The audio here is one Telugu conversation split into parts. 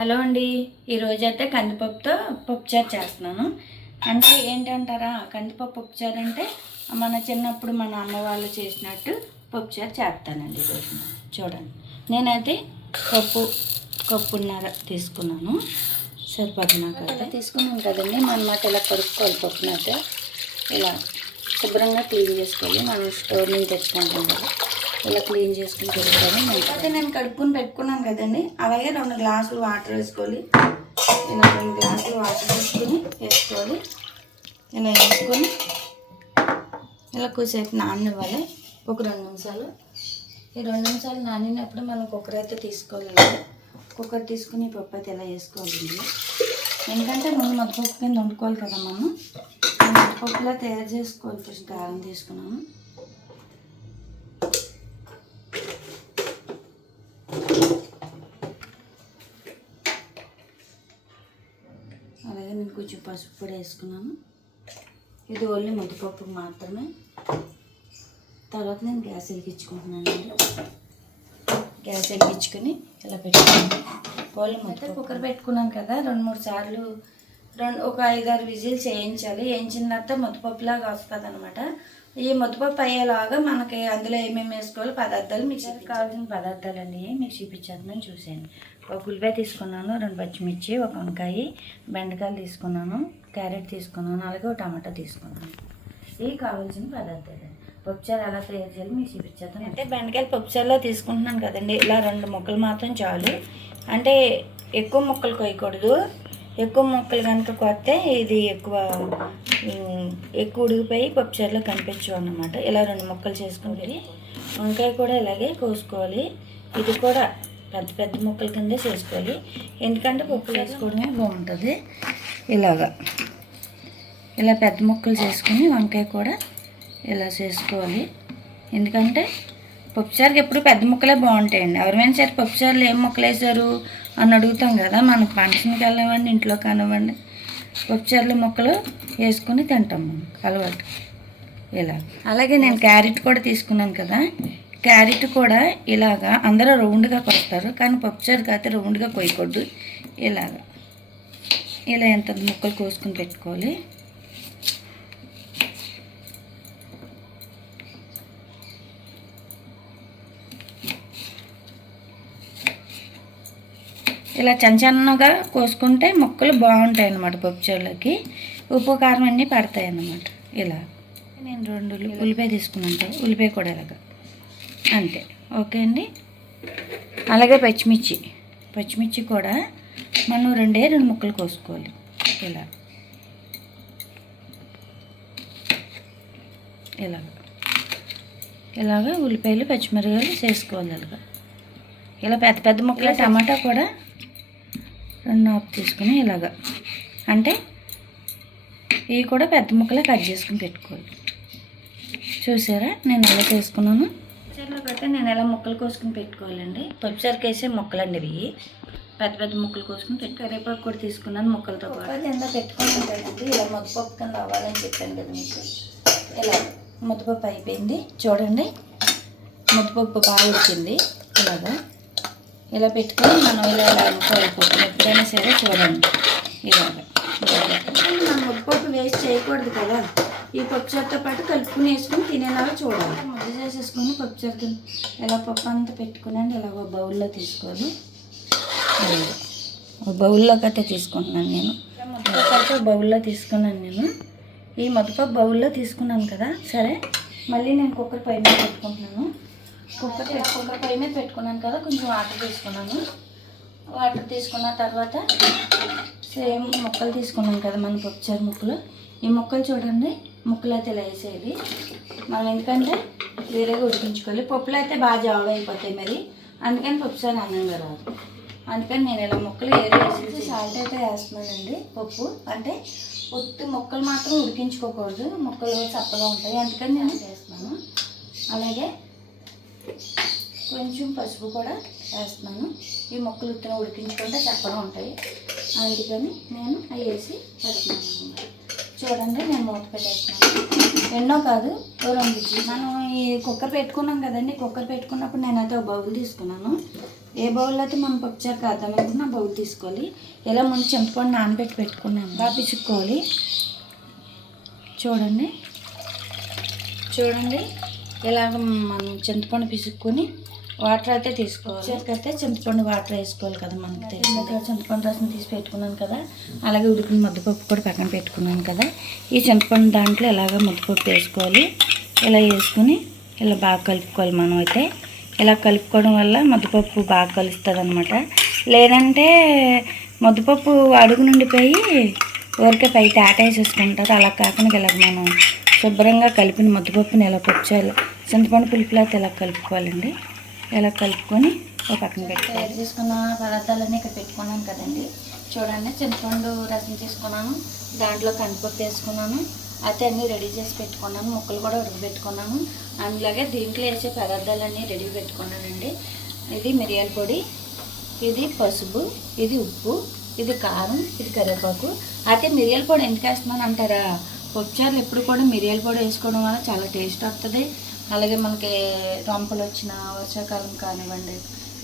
హలో అండి. ఈరోజు అయితే కందిపప్పుతో పప్పుచారు చేస్తున్నాను. అంటే ఏంటంటారా కందిపప్పు పప్పుచారు అంటే మన చిన్నప్పుడు మన అమ్మ వాళ్ళు చేసినట్టు పప్పుచారు చేస్తానండి ఈరోజు చూడండి. నేనైతే కప్పు కప్పున్నర తీసుకున్నాను. సరిపోతుంది నాకు అయితే తీసుకున్నాను కదండి. మనం మాట ఇలా కడుక్కోవాలి పప్పునైతే ఇలా శుభ్రంగా క్లీన్ చేసుకోవాలి. మనం స్టోర్ నుంచి తెచ్చుకుంటాం కదా. ఇలా క్లీన్ చేసుకుని పెట్టుకోవాలి అయితే నేను కడుక్కుని పెట్టుకున్నాను కదండి. అలాగే రెండు గ్లాసులు వాటర్ వేసుకోవాలి ఇలా రెండు గ్లాసులు వాటర్ వేసుకొని వేసుకోవాలి. ఇలా వేసుకొని ఇలా కొద్దిసేపు నాననివ్వాలి. ఒక రెండు నిమిషాలు. ఈ రెండు నిమిషాలు నానినప్పుడు మనం కుక్కర్ అయితే తీసుకోవాలి కుక్కర్ తీసుకుని పప్పు అయితే ఇలా వేసుకోవాలి ఎందుకంటే ముందు మద్దపప్పు కింద వండుకోవాలి కదా మనం. ఈ మద్దపప్పులా తయారు చేసుకోవాలి. ఫస్ట్ కారం తీసుకున్నాము. నేను కొంచెం పసుపు పొడి వేసుకున్నాను. ఇది ఓన్లీ ముద్దపప్పు మాత్రమే. తర్వాత నేను గ్యాస్ వెలిగించుకుంటున్నాను అండి. గ్యాస్ వెలిగించుకొని ఇలా పెట్టుకున్నాను ఓన్లీ ముద్ద కుక్కర్ పెట్టుకున్నాను కదా రెండు మూడు సార్లు రెండు ఒక ఐదారు విజిల్స్ వేయించాలి వేయించిన తర్వాత ముద్దపప్పులాగా వస్తుంది అనమాట ఈ ముద్దపప్పు అయ్యేలాగా మనకి అందులో ఏమేమి వేసుకోవాలి పదార్థాలు మీకు కావాల్సిన పదార్థాలు అన్నీ మీకు చూపించేద్దామని చూసాను ఒక ఉల్లిపాయ తీసుకున్నాను రెండు పచ్చిమిర్చి ఒక వంకాయ బెండకాయలు తీసుకున్నాను క్యారెట్ తీసుకున్నాను అలాగే ఒక టమాటా తీసుకున్నాను. ఇవి కావాల్సిన పదార్థాలు. పప్పుచారు ఎలా తయారు చేయాలి మీకు చూపించేద్దాం. అంటే బెండకాయలు పప్పుచారులో తీసుకుంటున్నాను కదండి. ఇలా రెండు ముక్కలు మాత్రం చాలు. అంటే ఎక్కువ ముక్కలు కొయ్యకూడదు. ఎక్కువ ముక్కలు కనుక కొత్తే ఇది ఎక్కువ ఎక్కువ ఉడిగిపోయి పప్పుచారులో కనిపించవు అన్నమాట. ఇలా రెండు ముక్కలు చేసుకుంటే వంకాయ కూడా ఇలాగే కోసుకోవాలి. ఇది కూడా పెద్ద పెద్ద ముక్కల కిందే చేసుకోవాలి. ఎందుకంటే పప్పు వేసుకోవడమే బాగుంటుంది. ఇలాగా. ఇలా పెద్ద ముక్కలు చేసుకుని వంకాయ కూడా ఇలా చేసుకోవాలి. ఎందుకంటే పప్పుచారుకి ఎప్పుడు పెద్ద ముక్కలే బాగుంటాయండి. ఎవరైనా సరే పప్పుచారులు ఏం ముక్కలు వేసారు అని అడుగుతాం కదా. మనం ఫంక్షన్కి వెళ్ళనివ్వండి ఇంట్లో కానివ్వండి పప్పుచారులు ముక్కలు వేసుకుని తింటాం మనం. అలవాటు. ఇలా. అలాగే నేను క్యారెట్ కూడా తీసుకున్నాను కదా. క్యారెట్ కూడా ఇలాగా అందరూ రౌండ్గా కొస్తారు కానీ పప్పుచారుకి అయితే రౌండ్గా కొయ్యకూడదు. ఇలాగా. ఇలా ఎంత ముక్కలు కోసుకుని పెట్టుకోవాలి. ఇలా చంచన్నగా కోసుకుంటే ముక్కలు బాగుంటాయి అన్నమాట పప్పుచారులోకి ఉప్పు కారం అన్నీ పడతాయి అన్నమాట ఇలా. నేను రెండు ఉల్లిపాయ తీసుకున్నాను. ఉల్లిపాయ కూడా ఇలాగా. అంతే. ఓకే అండి? అలాగే పచ్చిమిర్చి. పచ్చిమిర్చి కూడా మనం రెండే రెండు ముక్కలు కోసుకోవాలి. ఇలా. ఇలాగ. ఇలాగ ఉల్లిపాయలు పచ్చిమిరపకాయలు చేసుకోవాలి అలాగా. ఇలా పెద్ద పెద్ద ముక్కలు టమాటా కూడా రెండు ఆపు తీసుకుని ఇలాగ. అంటే ఇవి కూడా పెద్ద ముక్కలే కట్ చేసుకుని పెట్టుకోవాలి. చూసారా? నేను ఎలా చేసుకున్నాను? పప్పుచారులో అయితే నేను ఎలా ముక్కలు కోసుకుని పెట్టుకోవాలండి? పప్పుచారుకి వేసే ముక్కలండి ఇవి. పెద్ద పెద్ద ముక్కలు కోసుకుని పెట్టు కరివేపాకు కూడా తీసుకున్నాను ముక్కలతో పాటు. ఎంత పెట్టుకున్నాను కదండి. ఇలా ముద్దపప్పు కింద అవ్వాలని చెప్పాను కదా మీకు. ఇలా ముద్దపప్పు అయిపోయింది. చూడండి. ముద్దపప్పు బాగా ఉడికింది. ఇలాగా. ఇలా పెట్టుకొని మనం ఇలా ఇలా అనుకోవాలి ఎప్పుడైనా సరే చూడండి. ఇలాగా. మనం ముద్దపప్పు వేస్ట్ చేయకూడదు కదా. ఈ పప్పుచారుతో పాటు కలుపుకుని వేసుకుని తినేలాగా చూడాలి. ముద్ద చేసేసుకుని పప్పుచారు ఎలా పప్పు అంతా పెట్టుకున్నాను ఇలా ఒక బౌల్లో తీసుకోవాలి. ఒక బౌల్లో అయితే తీసుకుంటున్నాను నేను. ముద్దపప్పు బౌల్లో తీసుకున్నాను నేను. ఈ ముద్దపప్పు బౌల్లో తీసుకున్నాను కదా సరే. మళ్ళీ నేను కుక్కర్ పై మీద పెట్టుకుంటున్నాను. కుక్కర్ కుక్కర్ పై మీద పెట్టుకున్నాను కదా కొంచెం వాటర్ తీసుకున్నాను. వాటర్ తీసుకున్న తర్వాత సేమ్ ముక్కలు తీసుకున్నాను కదా మన పప్పుచారు ముక్కలు. ఈ ముక్కలు చూడండి ముక్కలు అయితే ఇలా వేసేది మనం ఎందుకంటే వేరేగా ఉడికించుకోవాలి. పప్పులు అయితే బాగా జావ అయిపోతాయి మరి. అందుకని పప్పుచారు అందంగా రాదు. అందుకని నేను ఇలా ముక్కలు ఏదో వేసేసి సాల్ట్ అయితే వేస్తున్నానండి పప్పు. అంటే ఉత్తి ముక్కలు మాత్రం ఉడికించుకోకూడదు. ముక్కలు చప్పగా ఉంటాయి. అందుకని నేను వేస్తున్నాను. అలాగే కొంచెం పసుపు కూడా వేస్తున్నాను. ఈ మొక్కలు ఉత్తిన ఉడికించుకుంటే చప్పగా ఉంటాయి. అందుకని నేను అవి వేసి పెడుతున్నాను. చూడండి నేను మూత పెట్టేస్తున్నాను. ఎన్నో కాదు రెండు మనం ఈ కుక్కర్ పెట్టుకున్నాం కదండి కుక్కర్ పెట్టుకున్నప్పుడు నేనైతే ఒక బౌల్ తీసుకున్నాను. ఏ బౌల్ అయితే మనం పప్పుచారు కాద్దాం బౌల్ తీసుకోవాలి. ఇలా ముందు చింతపండు నానబెట్టి పెట్టుకున్నాను. బాగా పిసుక్కోవాలి. చూడండి. చూడండి. ఇలాగ మనం చింతపండు పిసుక్కొని వాటర్ అయితే తీసుకోవాలి. చేతికైతే చింతపండు వాటర్ వేసుకోవాలి కదా మనకి తెలిసింది. చింతపండు రసం తీసి పెట్టుకున్నాను కదా. అలాగే ఉడికిన ముద్దపప్పు కూడా పక్కన పెట్టుకున్నాను కదా. ఈ చింతపండు దాంట్లో ఇలాగ ముద్దపప్పు వేసుకోవాలి? ఇలా వేసుకుని ఇలా బాగా కలుపుకోవాలి మనం అయితే. ఇలా కలుపుకోవడం వల్ల ముద్దపప్పు బాగా కలుస్తుంది అనమాట లేదంటే ముద్దపప్పు అడుగు నుండిపోయి ఊరికే పై తాటేసేసుకుంటారు అలా కాకుండా ఇలాగ మనం శుభ్రంగా కలిపిన ముద్దపప్పుని ఇలా పొచ్చాలి చింతపండు పులుపులా అయితే ఇలా కలుపుకోవాలండి. ఇలా కలుపుకొని ఒక పక్కన పెట్టి తయారు చేసుకున్న పదార్థాలన్నీ ఇక్కడ పెట్టుకున్నాను కదండి. చూడండి చింతపండు రసం తీసుకున్నాను. దాంట్లో కందిపప్పు వేసుకున్నాను. అయితే అన్నీ రెడీ చేసి పెట్టుకున్నాను. ముక్కలు కూడా ఉడకబెట్టుకున్నాను. అందులాగే దీంట్లో వేసే పదార్థాలన్నీ రెడీ పెట్టుకున్నానండి. ఇది మిరియాల పొడి ఇది పసుపు ఇది ఉప్పు ఇది కారం ఇది కరివేపాకు. అయితే మిరియాల పొడి ఎందుకు వేస్తున్నాను అంటారా పప్పుచారులు ఎప్పుడు కూడా మిరియాల పొడి వేసుకోవడం వల్ల చాలా టేస్ట్ వస్తుంది. అలాగే మనకి రొంపలు వచ్చిన వర్షాకాలం కానివ్వండి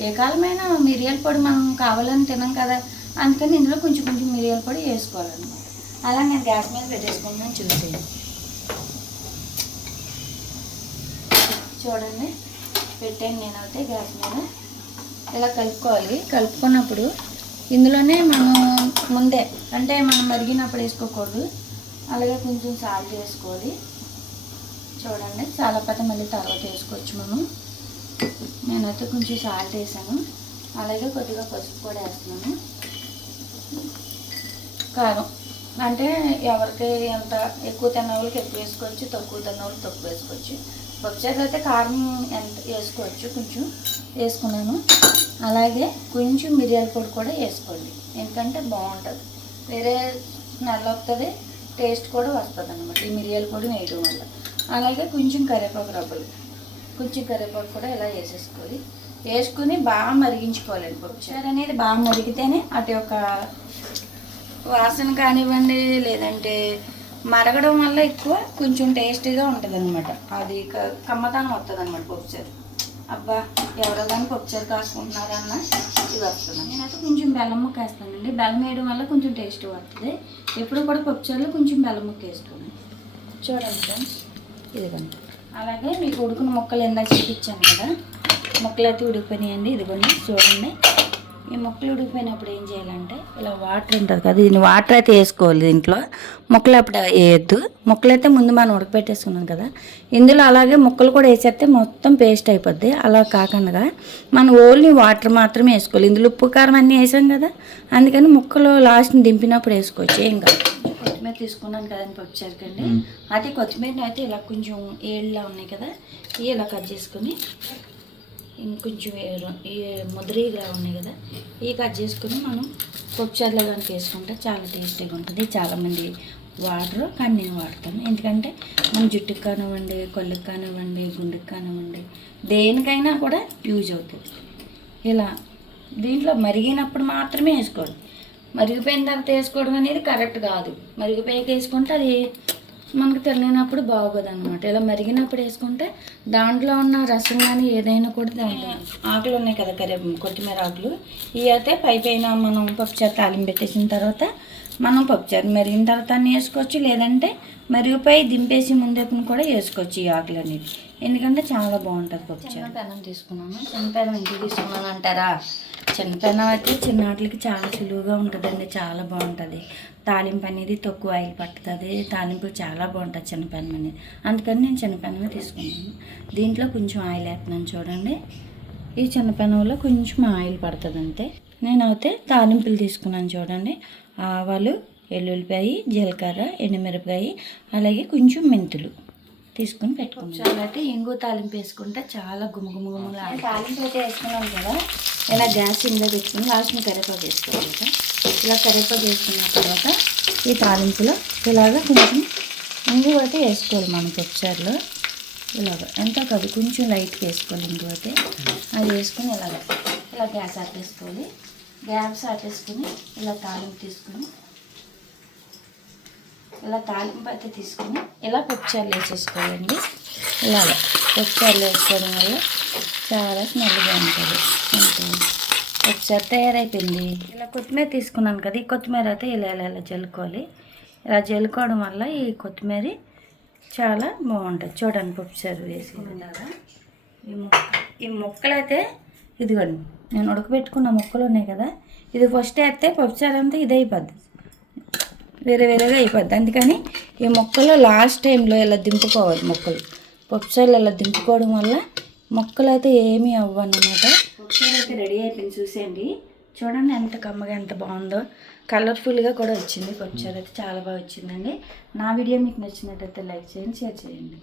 ఏ కాలమైనా మిరియాల పొడి మనం కావాలని తినాం కదా అందుకని ఇందులో కొంచెం కొంచెం మిరియాల పొడి వేసుకోవాలన్నమాట. అలా నేను గ్యాస్ మీద పెట్టేసుకుంటున్నాను చూసేయండి. చూడండి పెట్టాను నేనైతే గ్యాస్ మీద. ఇలా కలుపుకోవాలి. కలుపుకున్నప్పుడు ఇందులోనే మనం ముందే అంటే మనం మరిగినప్పుడు వేసుకోకూడదు. అలాగే కొంచెం సాల్ట్ వేసుకోవాలి. చూడండి. చాలా పెద్ద మళ్ళీ తర్వాత వేసుకోవచ్చు మనం. నేనైతే కొంచెం సాల్ట్ వేసాను. అలాగే కొద్దిగా పసుపు కూడా వేస్తున్నాను. కారం. అంటే ఎవరికి ఎంత ఎక్కువ తిన్న వాళ్ళకి ఎక్కువ వేసుకోవచ్చు తక్కువ తిన్న వాళ్ళకి తక్కువ వేసుకోవచ్చు. పప్పుచారు అయితే కారం ఎంత వేసుకోవచ్చు కొంచెం వేసుకున్నాను. అలాగే కొంచెం మిరియాల పొడి కూడా వేసుకోండి. ఎందుకంటే బాగుంటుంది. వేరే నల్ల వస్తుంది టేస్ట్ కూడా వస్తుంది అనమాట ఈ మిరియాల పొడి వేయడం వల్ల. అలాగే కొంచెం కరివేపాకు రబ్బలు కొంచెం కరివేపాకు కూడా ఇలా వేసేసుకోవాలి. వేసుకుని బాగా మరిగించుకోవాలండి పప్పుచారు అనేది బాగా మరిగితేనే అటు యొక్క వాసన కానివ్వండి లేదంటే మరగడం వల్ల ఎక్కువ కొంచెం టేస్టీగా ఉంటుంది అనమాట అది కమ్మతనం వస్తుంది అనమాట పప్పుచారు అబ్బా ఎవరో కానీ పప్పుచారు కాసుకుంటున్నారన్న ఇది వస్తుంది నేనైతే కొంచెం బెల్లం ముక్క వేస్తానండి. బెల్లం వేయడం వల్ల కొంచెం టేస్ట్ వస్తుంది ఎప్పుడు కూడా పప్పుచారులో కొంచెం బెల్లం ముక్క వేసుకోండి. చూడండి ఫ్రెండ్స్. ఇదిగోండి. అలాగే మీకు ఉడుకున్న ముక్కలు ఇందాక చూపించాను కదా. ముక్కలు అయితే ఉడికిపోయినాయండి. ఇదిగోండి చూడండి. ఈ ముక్కలు ఉడికిపోయినప్పుడు ఏం చేయాలంటే ఇలా వాటర్ ఉంటుంది కదా దీన్ని వాటర్ అయితే వేసుకోవాలి దీంట్లో. ముక్కలు అప్పుడు వేయద్దు. ముక్కలు అయితే ముందు మనం ఉడకపెట్టేసుకున్నాం కదా. ఇందులో అలాగే ముక్కలు కూడా వేసేస్తే మొత్తం పేస్ట్ అయిపోద్ది. అలా కాకుండా మనం ఓన్లీ వాటర్ మాత్రమే వేసుకోవాలి. ఇందులో ఉప్పు కారం అన్నీ వేసాం కదా. అందుకని ముక్కలు లాస్ట్ని దింపినప్పుడు వేసుకోవచ్చు. ఏం కాదు. కొత్తిమీర తీసుకున్నాను కదండి పప్పుచారుకండి అది కొత్తిమీర అయితే ఇలా కొంచెం ఏళ్ళలా ఉన్నాయి కదా ఇవి ఇలా కట్ చేసుకొని ఇంకొంచెం ముద్రీగా ఉన్నాయి కదా ఇవి కట్ చేసుకుని మనం పప్పుచారులో కనుక వేసుకుంటే చాలా టేస్టీగా ఉంటుంది. చాలామంది వాడరు కానీ నేను వాడతాను. ఎందుకంటే మన జుట్టుకు కానివ్వండి కొళ్ళకి కానివ్వండి గుండెకి కానివ్వండి దేనికైనా కూడా యూజ్ అవుతుంది ఇలా దీంట్లో మరిగినప్పుడు మాత్రమే వేసుకోవాలి మరిగిపోయిన తర్వాత వేసుకోవడం అనేది కరెక్ట్ కాదు. మరిగిపోయాక వేసుకుంటే అది మనకు తెలియనప్పుడు బాగోదు అనమాట ఇలా మరిగినప్పుడు వేసుకుంటే దాంట్లో ఉన్న రసం కానీ ఏదైనా కూడా దాంట్లో ఆకులు ఉన్నాయి కదా కరే కొత్తిమీర ఆకులు. ఇవి అయితే పై పైన మనం పప్పుచారు తాలింపు పెట్టేసిన తర్వాత మనం పప్పుచారు మరిగిన తర్వాత అన్నీ వేసుకోవచ్చు. లేదంటే మరిగిపోయి దింపేసి ముందేపుని కూడా వేసుకోవచ్చు ఈ ఆకులు అనేది ఎందుకంటే చాలా బాగుంటుంది పప్పుచారు. పెనం తీసుకున్నాను. చిన్న పెనం ఇంటికి తీసుకున్నాను అంటారా చిన్న పెనం అయితే చిన్న వాటికి చాలా సులువుగా ఉంటుందండి చాలా బాగుంటుంది. తాలింపు అనేది తక్కువ ఆయిల్ పట్టుతుంది తాలింపు చాలా బాగుంటుంది చిన్న పెనం అనేది. అందుకని నేను చిన్న పెనమే తీసుకున్నాను. దీంట్లో కొంచెం ఆయిల్ వేస్తున్నాను చూడండి. ఈ చిన్న పెనంలో కొంచెం ఆయిల్ పడుతుంది అంతే. నేనైతే తాలింపులు తీసుకున్నాను చూడండి. ఆవాలు ఎల్లుల్లిపాయ జీలకర్ర ఎండుమిరపకాయ అలాగే కొంచెం మెంతులు తీసుకుని పెట్టుకున్నాను. చాలా అయితే ఇంగు తాలింపు వేసుకుంటే చాలా గుమగుమగుమలు తాలింపు అయితే వేసుకున్నాం కదా. ఇలా గ్యాస్ ఇంట్లో పెట్టుకుని లాస్ట్ని కరివేపాకు వేసుకోవాలి ఇలా కరివేపాకు వేసుకున్న తర్వాత ఈ తాలింపులో ఇలాగ కొంచెం ఇంగు అయితే వేసుకోవాలి మనం పొచ్చారులో ఇలాగ. ఎంత కాదు కొంచెం లైట్గా వేసుకోవాలి ఇంగు అయితే అది వేసుకొని ఇలాగ. ఇలా గ్యాస్ ఆపేసుకోవాలి. గ్యాస్ ఆపేసుకొని ఇలా తాలింపు తీసుకొని ఇలా తాలింపు అయితే తీసుకొని ఇలా పొచ్చారులు వేసేసుకోవాలండి. ఇలాగ. పప్పుచారులు వేసుకోవడం వల్ల చాలా స్మెల్గా ఉంటుంది అంతే. పప్పుచారు తయారైపోయింది. ఇలా కొత్తిమీర తీసుకున్నాను కదా ఈ కొత్తిమీర అయితే ఇలా ఇలా ఇలా చల్లుకోవాలి ఇలా చల్లుకోవడం వల్ల ఈ కొత్తిమీర చాలా బాగుంటుంది. చూడండి పప్పుచారు వేసి ఈ మొక్క ఈ మొక్కలైతే ఇదిగోండి నేను ఉడకబెట్టుకున్న మొక్కలు ఉన్నాయి కదా ఇది ఫస్ట్ వేస్తే పప్పుచారు అంతా ఇది అయిపోద్ది. వేరే వేరేగా అయిపోద్ది. అందుకని ఈ మొక్కలు లాస్ట్ టైంలో ఇలా దింపుకోవాలి మొక్కలు. పప్పుసార్లు అలా దింపుకోవడం వల్ల మొక్కలు అయితే ఏమీ అవ్వనమాట. పప్పుచారు అయితే రెడీ అయిపోయింది చూసేయండి. చూడండి ఎంత కమ్మగా ఎంత బాగుందో. కలర్ఫుల్గా కూడా వచ్చింది పప్పుచారు అయితే చాలా బాగా వచ్చిందండి. నా వీడియో మీకు నచ్చినట్టయితే లైక్ చేయండి షేర్ చేయండి.